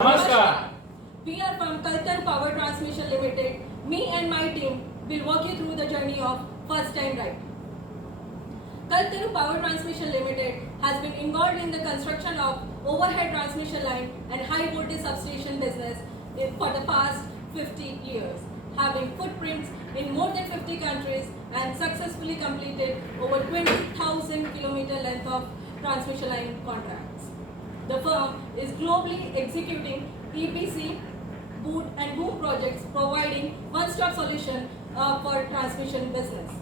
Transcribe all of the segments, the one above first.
Namaskar. We are from Kaltan Power Transmission Limited. Me and my team will walk you through the journey of first time right. Kaltan Power Transmission Limited has been involved in the construction of overhead transmission line and high voltage substation business for the past 50 years, having footprints in more than 50 countries and successfully completed over 20,000 kilometer length of transmission line contracts. The firm is globally executing EPC, boot and boom projects, providing one-stop solution for transmission business.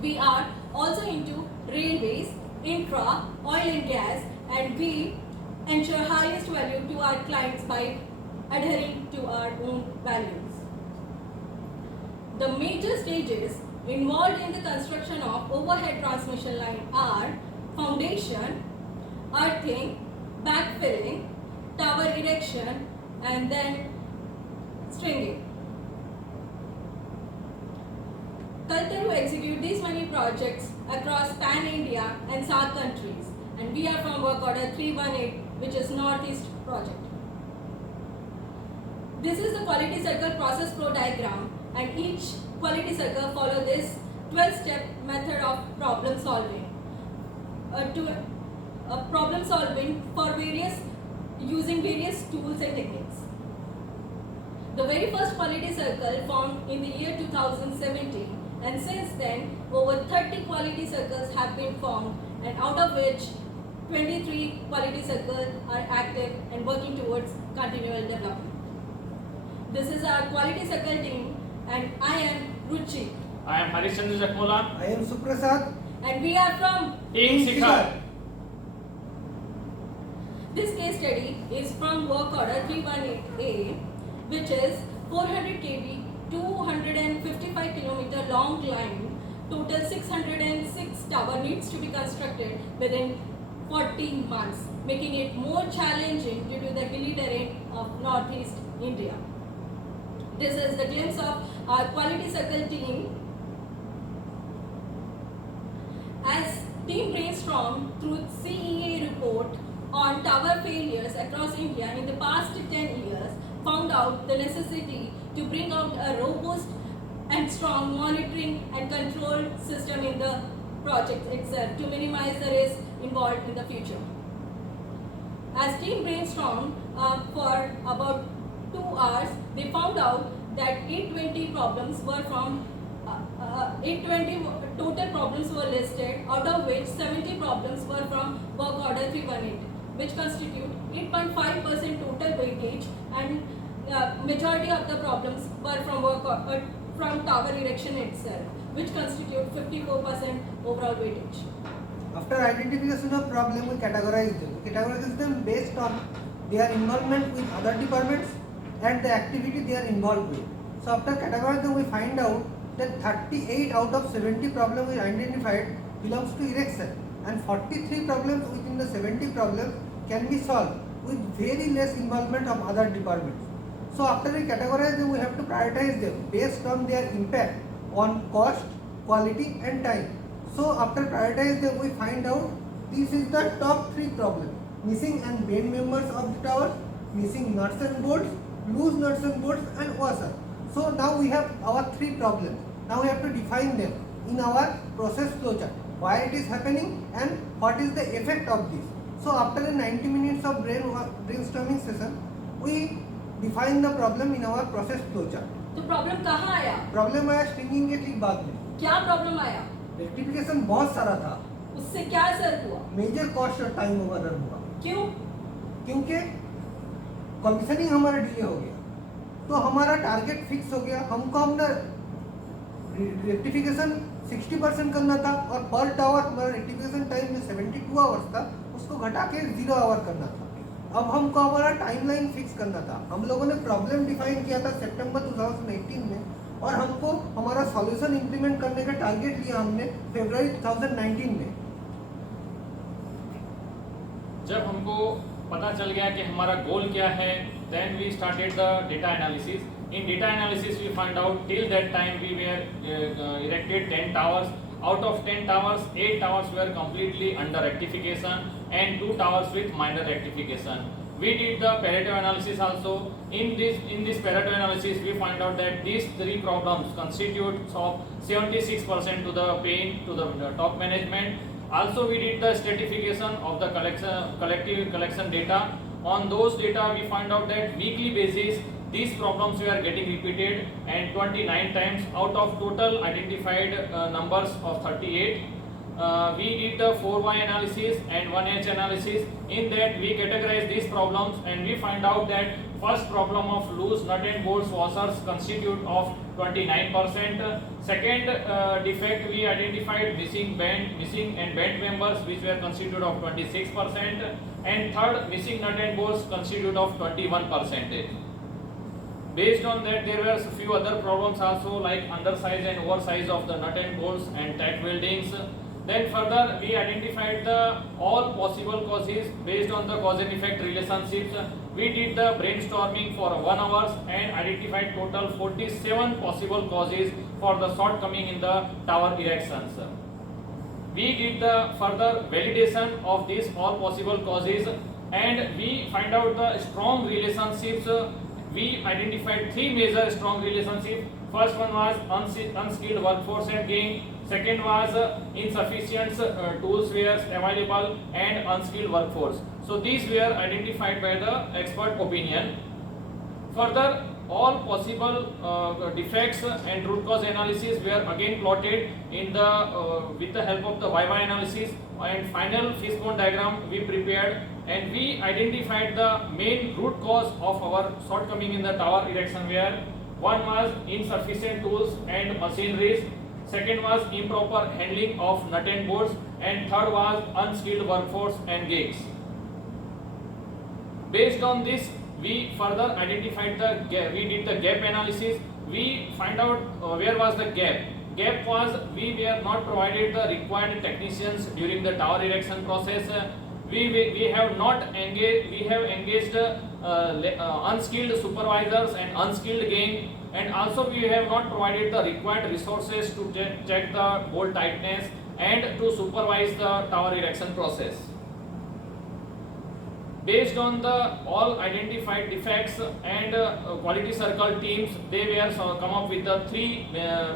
We are also into railways, infra, oil and gas, and we ensure highest value to our clients by adhering to our own values. The major stages involved in the construction of overhead transmission line are foundation, earthing, backfilling, tower erection, and then stringing. Kaltan execute these many projects across pan-India and South countries, and we are from work order 318, which is Northeast project. This is the quality circle process flow diagram, and each quality circle follow this 12-step method of problem solving. Problem solving for using various tools and techniques. The very first quality circle formed in the year 2017, and since then over 30 quality circles have been formed, and out of which 23 quality circles are active and working towards continual development. This is our quality circle team, and I am Ruchi. I am Harishchandra Jakmola. I am Suprasad. And we are from Ing Shikhar. This case study is from work order 318A, which is 400 kV, 255 km long line, total 606 tower needs to be constructed within 14 months, making it more challenging due to the hilly terrain of Northeast India. This is the glimpse of our quality circle team. As team brainstormed through CEA report on tower failures across India in the past 10 years, found out the necessity to bring out a robust and strong monitoring and control system in the project itself to minimize the risk involved in the future. As team brainstormed for about 2 hours, they found out that 820 problems were from 820 total problems were listed, out of which 70 problems were from work order 318, which constitute 8.5% total weightage, and majority of the problems were from tower erection itself, which constitute 54% overall weightage. After identification of problem, we categorize them. We categorize them based on their involvement with other departments and the activity they are involved with. So after categorizing them, we find out that 38 out of 70 problems we identified belongs to erection, and 43 problems within the 70 problems can be solved with very less involvement of other departments. So after we categorize them, we have to prioritize them based on their impact on cost, quality and time. So after prioritize them, we find out this is the top 3 problems: missing and bend members of the tower, missing nuts and bolts, loose nuts and bolts and washer. So now we have our 3 problems. Now we have to define them in our process flowchart, why it is happening and what is the effect of this. So after a 90 minutes of brainstorming session, we define the problem in our process flowchart. तो problem कहाँ आया? Problem आया stringing के ठीक बाद में. क्या problem आया? रेक्टिफिकेशन बहुत सारा था. उससे क्या असर हुआ? मेजर कॉस्ट और टाइम ओवररन हुआ. क्यों? क्योंकि कमीशनिंग हमारा डिले हो गया, तो हमारा टारगेट फिक्स हो गया. हमको हमने रेक्टिफिकेशन 60% करना था, और पर टावर हमारा रेक्टिफिकेशन टाइम जो 72 आवर्स था उसको घटा के 0 आवर करना था. अब हमको हमारा टाइमलाइन फिक्स करना था. हम लोगों ने प्रॉब्लम डिफाइन किया था सितंबर 2018 में, और हमको हमारा सॉल्यूशन इंप्लीमेंट करने का टारगेट लिया हमने फरवरी 2019 में. जब हमको पता चल गया कि हमारा गोल क्या है, then we started the data analysis. In data analysis, we find out till that time we were erected 10 towers. Out of 10 towers, 8 towers were completely under rectification and 2 towers with minor rectification. We did the Pareto analysis also. In this Pareto analysis, we find out that these three problems constitute of 76% to the paying to the top management. Also, we did the stratification of the collective collection data. On those data, we find out that weekly basis these problems were getting repeated, and 29 times out of total identified numbers of 38. We did the 4Y analysis and 1H analysis. In that, we categorize these problems, and we find out that first problem of loose nut and bolts washers constitute of 29%. Second defect, we identified missing and bent members, which were constituted of 26%. And third, missing nut and bolts constitute of 21%. Based on that, there were a few other problems also, like undersize and oversize of the nut and bolts and tack weldings. Then further, we identified the all possible causes based on the cause and effect relationships. We did the brainstorming for 1 hour and identified total 47 possible causes for the shortcoming in the tower erections. We did the further validation of these all possible causes, and we find out the strong relationships. We identified 3 major strong relationships. First one was unskilled workforce and gain. Second was insufficient tools were available and unskilled workforce. So these were identified by the expert opinion. Further, all possible defects and root cause analysis were again plotted in the with the help of the YY analysis, and final fishbone diagram we prepared, and we identified the main root cause of our shortcoming in the tower erection, where one was insufficient tools and machineries, second was improper handling of nut and bolts, and third was unskilled workforce and gigs. Based on this, we further identified the gap. We did the gap analysis. We find out where was the gap. Gap was we were not provided the required technicians during the tower erection process. We have not engaged. We have engaged unskilled supervisors and unskilled gang, and also we have not provided the required resources to check the bolt tightness and to supervise the tower erection process. Based on the all identified defects and quality circle teams, they were come up with the 3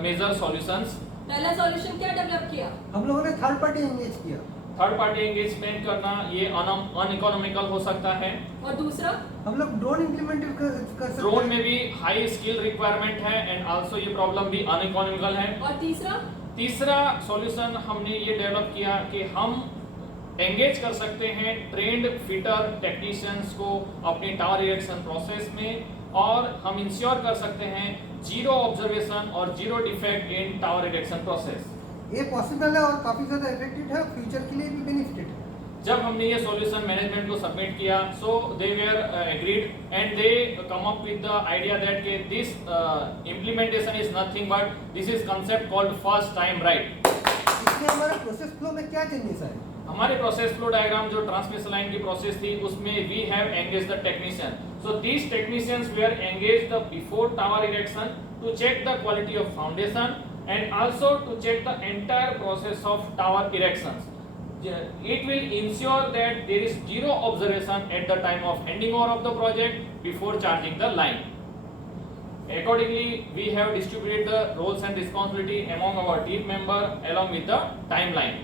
major solutions. पहला solution क्या develop किया? हम लोगों ने third party engage किया. Third party engagement करना ये uneconomical हो सकता है. और दूसरा, हम लोग ड्रोन इम्प्लीमेंट कर सकते हैं. ड्रोन में भी हाई स्किल रिक्वायरमेंट है, एंड आल्सो ये प्रॉब्लम भी अनइकोनॉमिकल है. और तीसरा सॉल्यूशन हमने ये डेवलप किया कि हम एंगेज कर सकते हैं ट्रेंड फिटर टेक्नीशियंस को अपनी टावर इरेक्शन प्रोसेस में, और हम इंश्योर कर सकते हैं जीरो ऑब्जर्वेशन और zero defect in tower erection process. ये पॉसिबल है और काफी ज्यादा इफेक्टिव है, फ्यूचर के लिए भी बेनिफिटेड है. जब हमने ये सॉल्यूशन मैनेजमेंट को सबमिट किया, so they were agreed and they come up with the idea that के this implementation is nothing but this is concept called first time right. इसमें हमारे प्रोसेस फ्लो में क्या चेंजेस आए? हमारे प्रोसेस फ्लो डायग्राम जो transmission line की process थी, उसमें we have engage the technician. So these technicians were engage the before tower erection to check the quality of foundation and also to check the entire process of tower erections. It will ensure that there is zero observation at the time of handing over of the project before charging the line. Accordingly, we have distributed the roles and responsibility among our team member along with the timeline.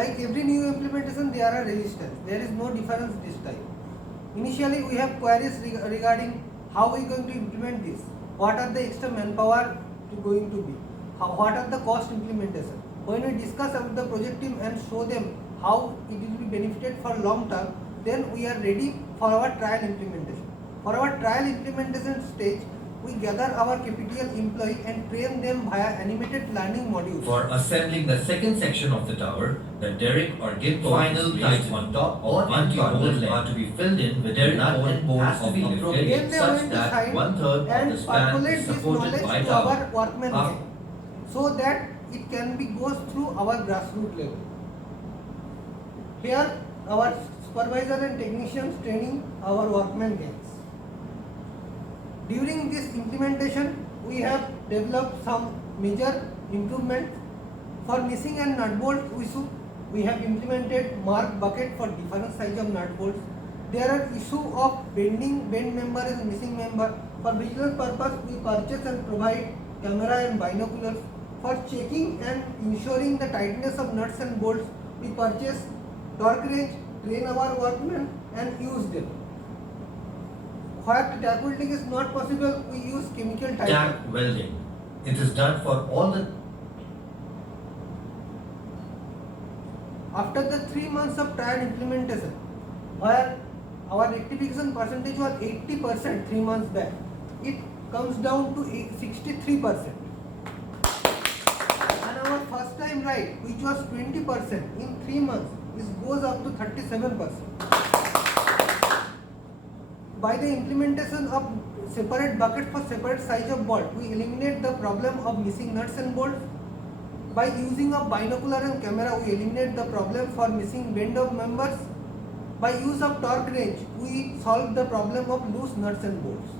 Like every new implementation, there are resistance. There is no difference this time. Initially, we have queries regarding how we are going to implement this. What are the extra manpower going to be? What are the cost implementation? When we discuss with the project team and show them how it will be benefited for long term, then we are ready for our trial implementation. For our trial implementation stage, we gather our KPTL employee and train them via animated learning modules. For assembling the second section of the tower, the derrick or gib final placed on top or anti-holes are to be filled in with the nut and bolts to be lifted Then they are such going to that sign 1/3 of and the span percolate is this supported knowledge by to our tower. workmen gang, so that it can be goes through our grassroots level. Here, our supervisor and technicians training our workmen gangs. During this implementation, we have developed some major improvements. For missing and nut bolts, we have implemented mark bucket for different size of nut bolts. there are issue of bend member and missing member. For visual purpose, we purchase and provide camera and binoculars. For checking and ensuring the tightness of nuts and bolts, we purchase torque wrench, train our workmen and use them. Where tack welding is not possible, we use chemical Tack tightening. welding. It is done for all the After the 3 months of trial implementation, where our rectification percentage was 80% 3 months back, it comes down to 63%. And our first time right, which was 20% in 3 months, it goes up to 37%. By the implementation of separate bucket for separate size of bolt, we eliminate the problem of missing nuts and bolts. By using of binocular and camera, we eliminate the problem for missing bend of members. By use of torque wrench, we solve the problem of loose nuts and bolts.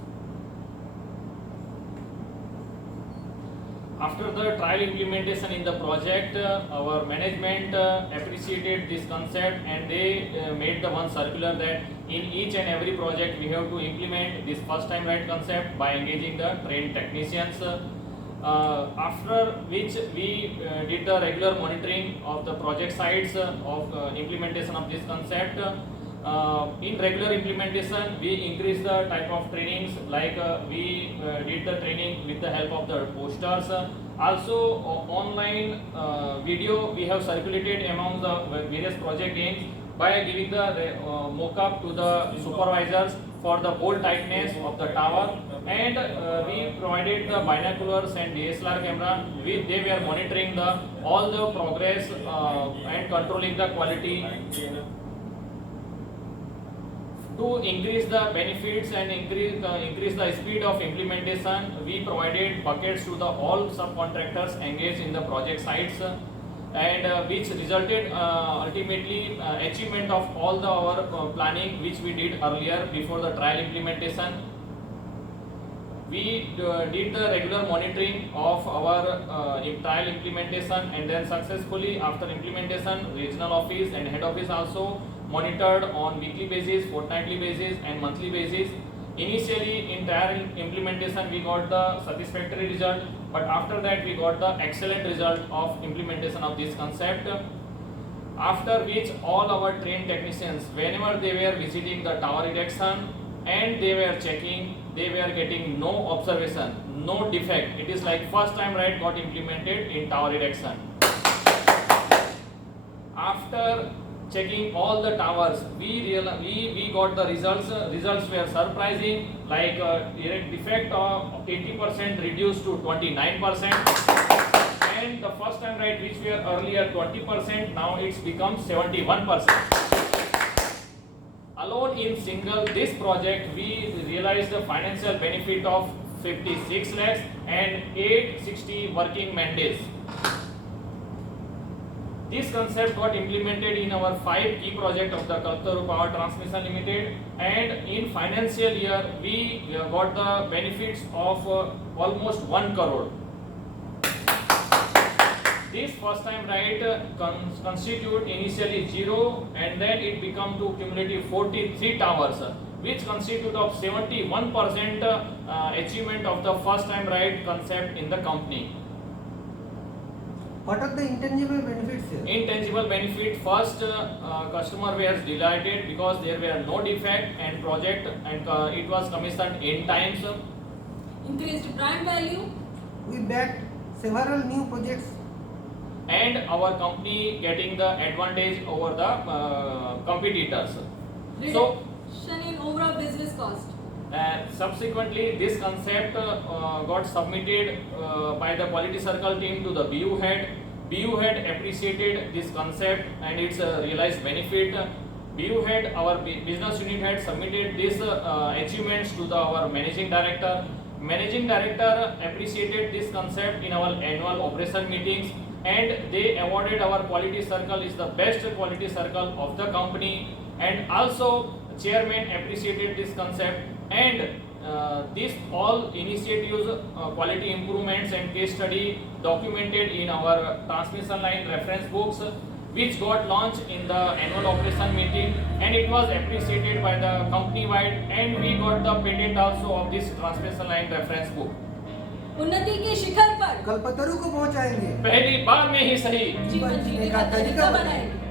After the trial implementation in the project, our management appreciated this concept, and they made the one circular that in each and every project we have to implement this first time right concept by engaging the trained technicians. After which we did the regular monitoring of the project sites of implementation of this concept. In regular implementation, we increased the type of trainings, like we did the training with the help of the posters. Also online video we have circulated among the various project teams by giving the mock-up to the supervisors for the bolt tightness of the tower, and we provided the binoculars and DSLR camera. They were monitoring the all the progress and controlling the quality. To increase the benefits and increase the speed of implementation, we provided buckets to the all subcontractors engaged in the project sites, and which resulted ultimately achievement of all the our planning which we did earlier before the trial implementation. We did the regular monitoring of our trial implementation, and then successfully after implementation, regional office and head office also monitored on weekly basis, fortnightly basis and monthly basis. Initially in trial implementation we got the satisfactory result, but after that we got the excellent result of implementation of this concept. After which all our trained technicians, whenever they were visiting the tower erection and they were checking, they were getting no observation, no defect. It is like first time right got implemented in tower erection. After checking all the towers, we got the results. Results were surprising, like defect of 80% reduced to 29%, and the first time right which were earlier 20%, now it's become 71%. Alone in single this project, we realized the financial benefit of 56 lakhs and 860 working man days. This concept got implemented in our 5 key projects of the Kalpataru Power Transmission Limited, and in financial year we got the benefits of almost 1 crore. This first time right constitute initially 0, and then it become to cumulative 43 towers, which constitute of 71% achievement of the first time right concept in the company. What are the intangible benefits here? Intangible benefit, first, customer was delighted because there were no defect and project, and it was commissioned in times. Increased brand value. We backed several new projects. And our company getting the advantage over the competitors. So Reduction in overall business cost. subsequently this concept got submitted by the quality circle team to the BU head. BU head appreciated this concept and its realized benefit. BU head, our business unit head, submitted these achievements to our managing director. Managing director appreciated this concept in our annual operation meetings, and they awarded our quality circle is the best quality circle of the company. And also chairman appreciated this concept, and these all initiatives, quality improvements and case study documented in our transmission line reference books. which got launched in the annual operation meeting, and it was appreciated by the company wide, and we got the patent also of this transmission line reference book. उन्नति के शिखर पर कल्पतरु को पहुंचाएंगे, पहली बार में ही सही जीवन जीने का तरीका बनाएंगे।